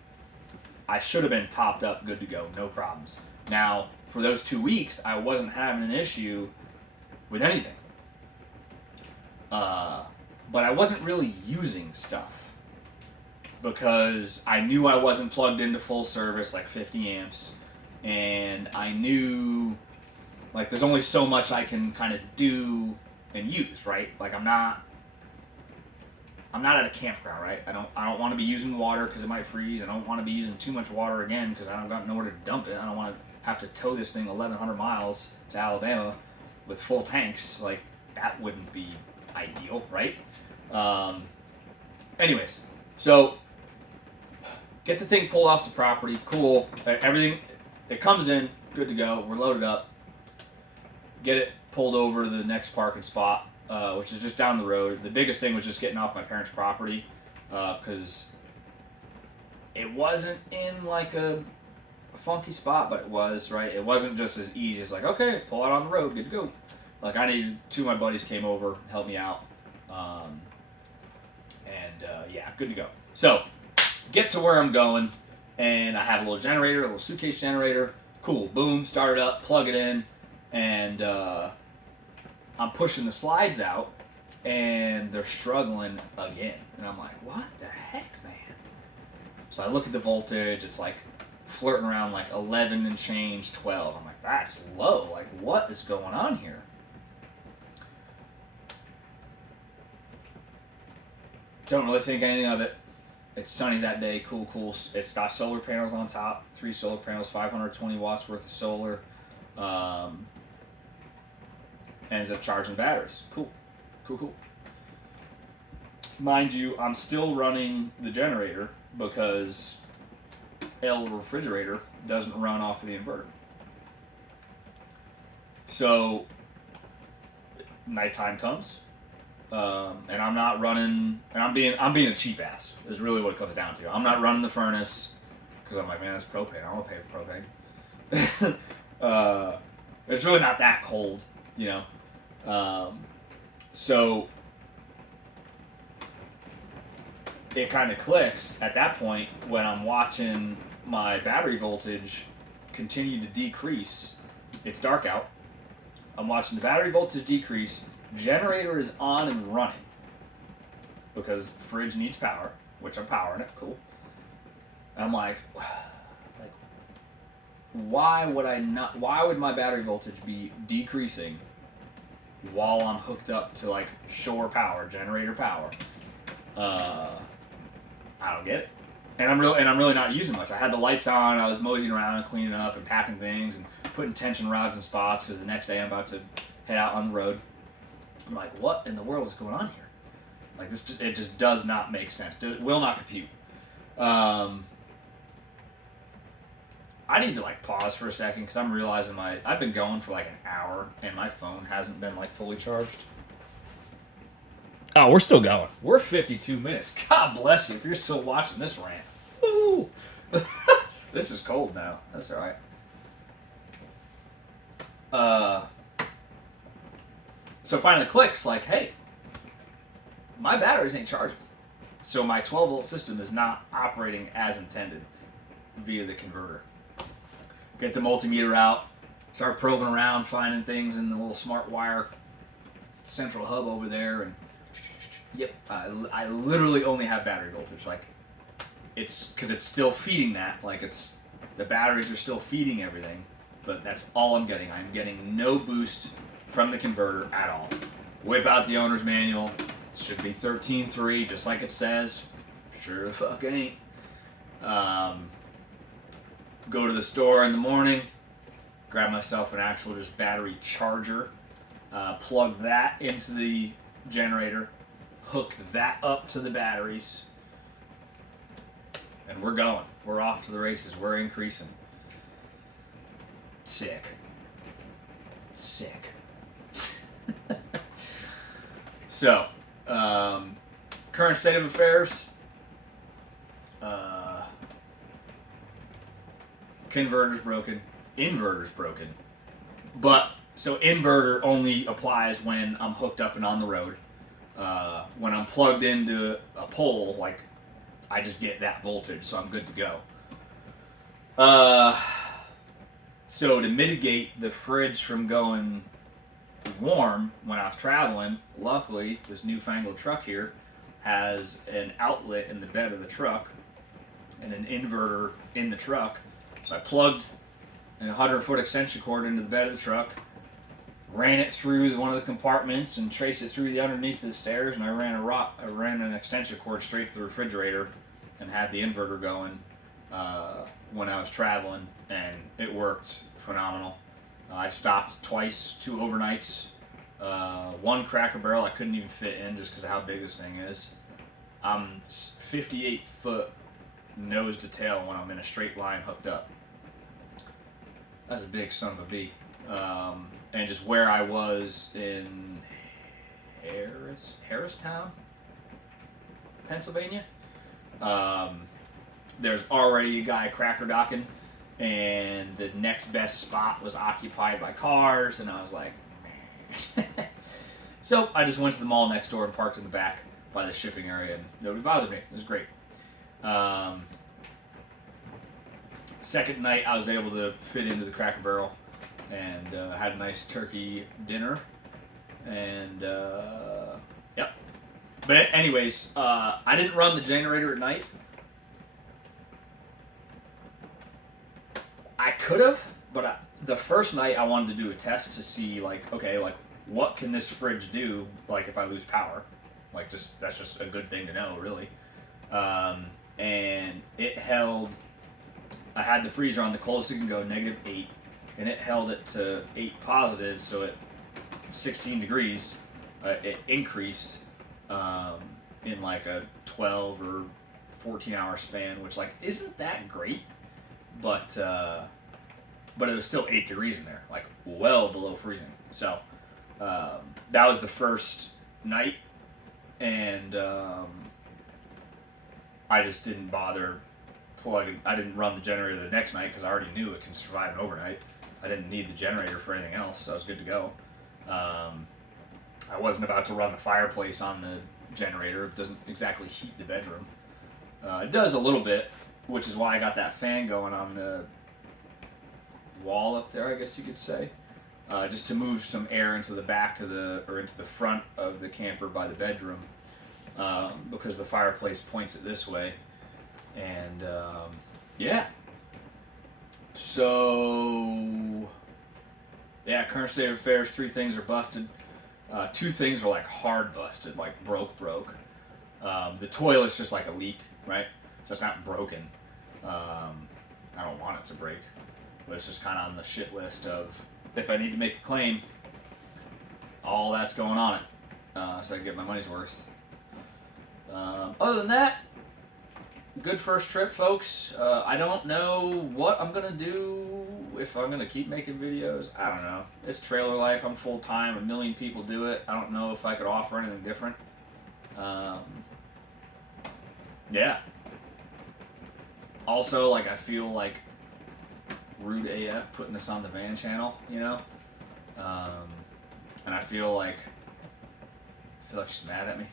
I should have been topped up, good to go, no problems. Now, for those 2 weeks, I wasn't having an issue with anything. But I wasn't really using stuff because I knew I wasn't plugged into full service, like 50 amps, and I knew like there's only so much I can kind of do and use, right? Like I'm not at a campground, right? I don't want to be using water because it might freeze. I don't want to be using too much water again because I don't got nowhere to dump it. I don't want to have to tow this thing 1,100 miles to Alabama with full tanks. Like that wouldn't be ideal, right? Anyways, so get the thing pulled off the property. Cool. Everything, it comes in, good to go. We're loaded up. Get it pulled over to the next parking spot, which is just down the road. The biggest thing was just getting off my parents' property because it wasn't in like a funky spot, but it was, right? It wasn't just as easy as like, okay, pull out on the road, good to go. Like I needed, two of my buddies came over, helped me out. And yeah, good to go. So, get to where I'm going, and I have a little generator, a little suitcase generator. Cool, boom, start it up, plug it in, and I'm pushing the slides out, and they're struggling again. And I'm like, what the heck, man? So I look at the voltage, it's like flirting around like 11 and change, 12. I'm like, that's low. Like, what is going on here? Don't really think anything of it. It's sunny that day, cool. It's got solar panels on top, 3 solar panels, 520 watts worth of solar. Ends up charging batteries. Cool. Mind you, I'm still running the generator because El refrigerator doesn't run off of the inverter. So nighttime comes, and I'm not running, and I'm being a cheap ass is really what it comes down to. I'm not running the furnace because I'm like, man, that's propane. I don't want to pay for propane. It's really not that cold, you know. So it kind of clicks at that point when I'm watching my battery voltage continue to decrease. It's dark out. I'm watching the battery voltage decrease. Generator is on and running because the fridge needs power, which I'm powering it. Cool. And I'm like, why would my battery voltage be decreasing while I'm hooked up to like shore power, generator power? I don't get it. And I'm really not using much. I had the lights on. I was moseying around and cleaning up and packing things and putting tension rods in spots because the next day I'm about to head out on the road. I'm like, what in the world is going on here? Like it just does not make sense. It will not compute. I need to like pause for a second because I'm realizing I've been going for like an hour and my phone hasn't been like fully charged. Oh, we're still going. We're 52 minutes. God bless you if you're still watching this rant. Woo! This is cold now. That's all right. So finally clicks like, hey, my batteries ain't charging. So my 12-volt system is not operating as intended via the converter. Get the multimeter out, start probing around, finding things in the little smart wire central hub over there, and yep, I literally only have battery voltage. Like, it's because it's still feeding that. Like, the batteries are still feeding everything, but that's all I'm getting. I'm getting no boost from the converter at all. Whip out the owner's manual. It should be 13.3, just like it says. Sure the fuck it ain't. Go to the store in the morning, grab myself an actual just battery charger, plug that into the generator, hook that up to the batteries, and we're going. We're off to the races. We're increasing. Sick. So, current state of affairs. Converter's broken. Inverter's broken. But, so inverter only applies when I'm hooked up and on the road. When I'm plugged into a pole, like, I just get that voltage, so I'm good to go. So to mitigate the fridge from going warm when I was traveling, luckily this newfangled truck here has an outlet in the bed of the truck and an inverter in the truck. So I plugged an 100-foot extension cord into the bed of the truck, ran it through one of the compartments and traced it through the underneath of the stairs, and I ran an extension cord straight to the refrigerator and had the inverter going when I was traveling, and it worked phenomenal. I stopped twice, 2 overnights, 1 Cracker Barrel I couldn't even fit in just because of how big this thing is. I'm 58 foot nose to tail when I'm in a straight line hooked up. That's a big son of a bee. And just where I was in Harristown, Pennsylvania, there's already a guy cracker docking, and the next best spot was occupied by cars, and I was like, man. So I just went to the mall next door and parked in the back by the shipping area, and nobody bothered me. It was great. Second night, I was able to fit into the Cracker Barrel and had a nice turkey dinner. And yep. But anyways, I didn't run the generator at night. I could have, but the first night I wanted to do a test to see, like, okay, like, what can this fridge do, like, if I lose power? Like, just that's just a good thing to know, really. And it held. I had the freezer on the coldest it can go, -8, and it held it to 8 positive, so at 16 degrees, it increased in like a 12 or 14 hour span, which, like, isn't that great, but it was still 8 degrees in there, like, well below freezing. So that was the first night, and I just didn't bother plugging. I didn't run the generator the next night because I already knew it can survive an overnight. I didn't need the generator for anything else, so I was good to go. I wasn't about to run the fireplace on the generator. It doesn't exactly heat the bedroom. It does a little bit, which is why I got that fan going on the wall up there, I guess you could say, just to move some air into the back of into the front of the camper by the bedroom, because the fireplace points it this way. And yeah, so yeah, current state of affairs, 3 things are busted. 2 things are like hard busted, like broke. The toilet's just like a leak, right? So it's not broken. I don't want it to break, but it's just kind of on the shit list of, if I need to make a claim, all that's going on it, so I can get my money's worth. Other than that, good first trip, folks. I don't know what I'm gonna do, if I'm gonna keep making videos. I don't know. It's trailer life. I'm full time. 1 million people do it. I don't know if I could offer anything different. Yeah. Also, like, I feel like rude AF putting this on the van channel, you know? And I feel like she's mad at me.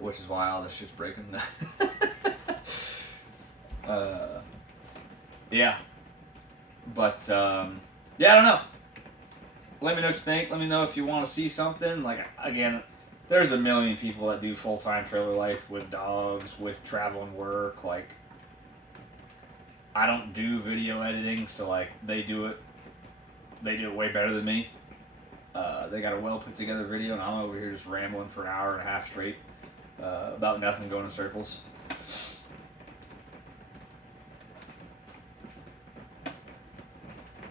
Which is why all this shit's breaking. Yeah. But, yeah, I don't know. Let me know what you think. Let me know if you want to see something. Like, again, there's 1 million people that do full-time trailer life with dogs, with travel and work. Like, I don't do video editing, so, like, they do it way better than me. They got a well put together video, and I'm over here just rambling for an hour and a half straight about nothing, going in circles.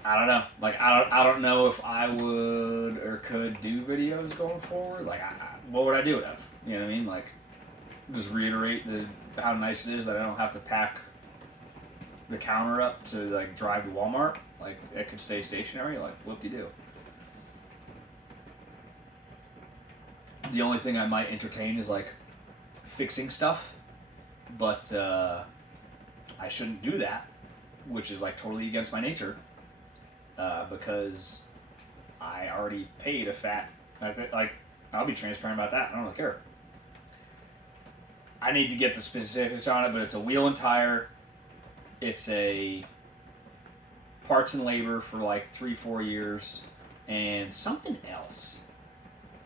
I don't know. Like, I don't know if I would or could do videos going forward. Like, what would I do it of? You know what I mean? Like, just reiterate how nice it is that I don't have to pack the counter up to, like, drive to Walmart. Like, it could stay stationary. Like, whoop-de-doo. The only thing I might entertain is, like, fixing stuff, but I shouldn't do that, which is, like, totally against my nature, because I already paid a fat, like, I'll be transparent about that. I don't really care. I need to get the specifics on it, but it's a wheel and tire. It's a parts and labor for like 3-4 years, and something else.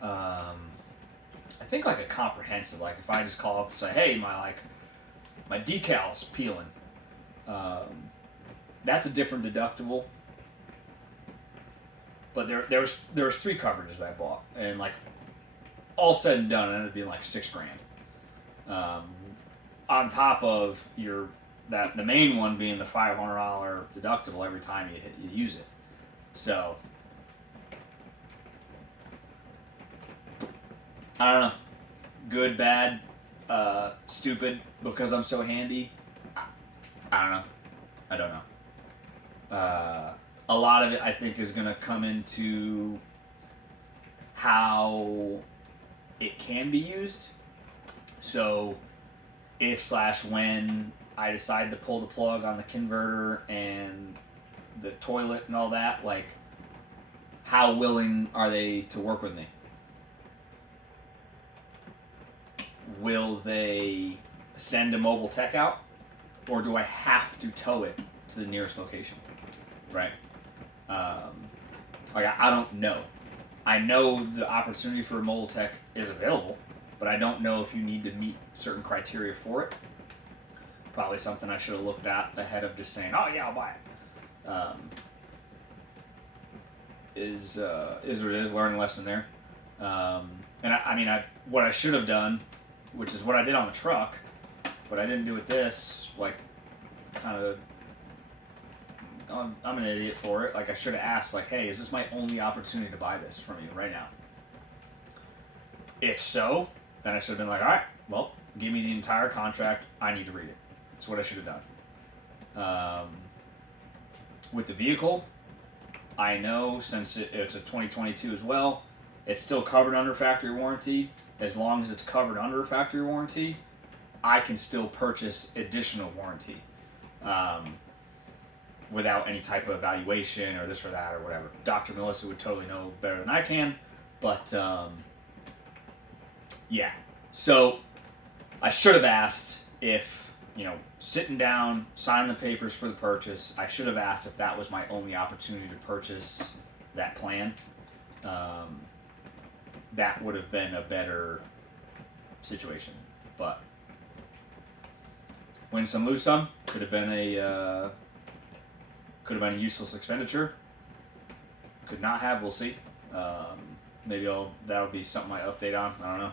I think like a comprehensive, like if I just call up and say, hey, my decal's peeling, that's a different deductible. But there was 3 coverages I bought, and like all said and done, it ended up being like $6,000. On top of the main one being the $500 deductible every time you use it. So I don't know. Good, bad, stupid because I'm so handy. I don't know. I don't know. A lot of it, I think, is going to come into how it can be used. So if/when I decide to pull the plug on the converter and the toilet and all that, like, how willing are they to work with me? will they send a mobile tech out, or do I have to tow it to the nearest location? Right? Like I don't know. I know the opportunity for a mobile tech is available, but I don't know if you need to meet certain criteria for it. Probably something I should have looked at ahead of just saying, "Oh yeah, I'll buy it." Is what it is. Learning lesson there. And what I should have done, which is what I did on the truck, but I didn't do with this. Like, kind of, I'm an idiot for it. Like, I should have asked, like, "Hey, is this my only opportunity to buy this from you right now?" If so, then I should have been like, "All right, well, give me the entire contract. I need to read it." That's what I should have done. With the vehicle, I know since it's a 2022 as well, it's still covered under factory warranty. As long as it's covered under a factory warranty, I can still purchase additional warranty without any type of evaluation or this or that or whatever. Dr. Melissa would totally know better than I can, but yeah. So I should have asked if, sitting down, signing the papers for the purchase, I should have asked if that was my only opportunity to purchase that plan. That would have been a better situation. But win some, lose some. Could have been a useless expenditure. Could not have. We'll see. Maybe that'll be something I update on. I don't know.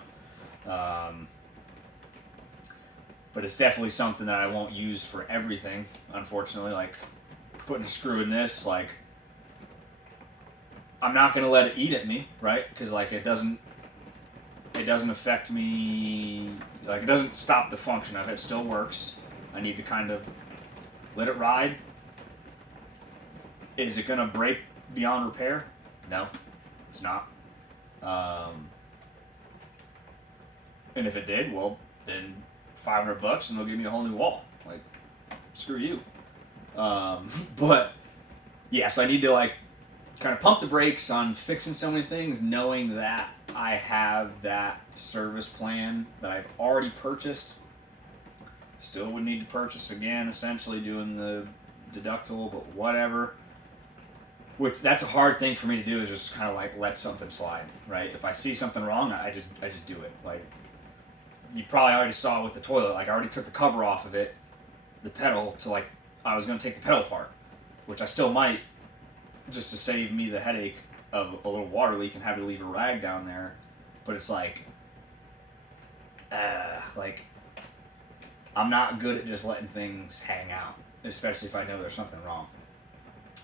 But it's definitely something that I won't use for everything. Unfortunately, like putting a screw in this, like I'm not gonna let it eat at me, right? Because like it doesn't affect me. Like it doesn't stop the function of it. It still works. I need to kind of let it ride. Is it gonna break beyond repair? No, it's not. And if it did, well, then $500 and they'll give me a whole new wall. Like, screw you. But yeah, so I need to like kind of pump the brakes on fixing so many things, knowing that I have that service plan that I've already purchased. Still would need to purchase again, essentially doing the deductible, but whatever. Which that's a hard thing for me to do, is just kind of like let something slide, right? If I see something wrong, I just do it. Like you probably already saw with the toilet, like I already took the cover off of it, the pedal, to like I was gonna take the pedal apart, which I still might, just to save me the headache of a little water leak and have to leave a rag down there. But it's like I'm not good at just letting things hang out, especially if I know there's something wrong.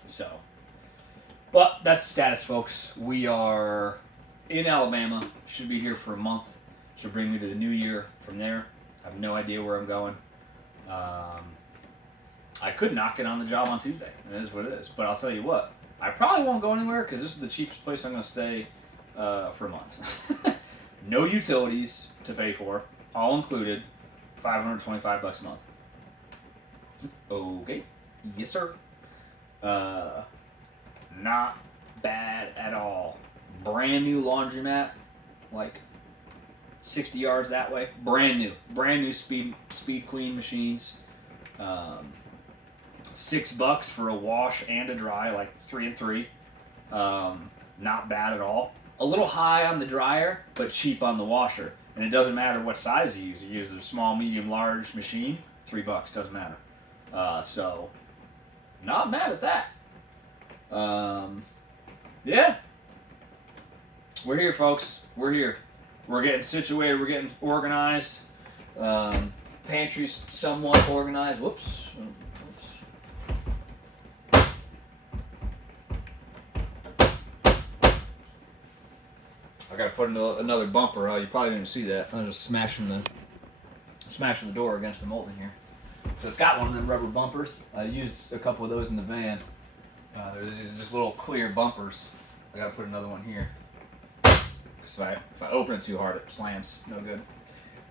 So, but that's the status, folks. We are in Alabama. Should be here for a month. Should bring me to the new year from there. I have no idea where I'm going. I could not get on the job on Tuesday. It is what it is. But I'll tell you what, I probably won't go anywhere because this is the cheapest place I'm going to stay for a month. No utilities to pay for, all included, $525 a month. Okay, yes sir. Not bad at all. Brand new laundromat, like 60 yards that way. Brand new Speed Queen machines. $6 for a wash and a dry, like 3 and 3. Not bad at all. A little high on the dryer, but cheap on the washer. And it doesn't matter what size you use. You use the small, medium, large machine, $3, doesn't matter. So, not mad at that. Yeah. We're here, folks. We're here. We're getting situated. We're getting organized. Pantry's somewhat organized. Whoops. I gotta put another bumper. You probably didn't see that. I was just smashing the door against the molding here. So it's got one of them rubber bumpers. I used a couple of those in the van. There's just little clear bumpers. I gotta put another one here. Because if I open it too hard, it slams. No good.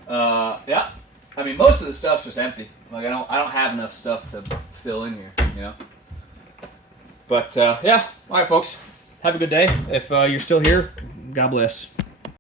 Yeah. I mean, most of the stuff's just empty. Like I don't have enough stuff to fill in here, you know. But yeah. All right, folks. Have a good day. If you're still here, God bless.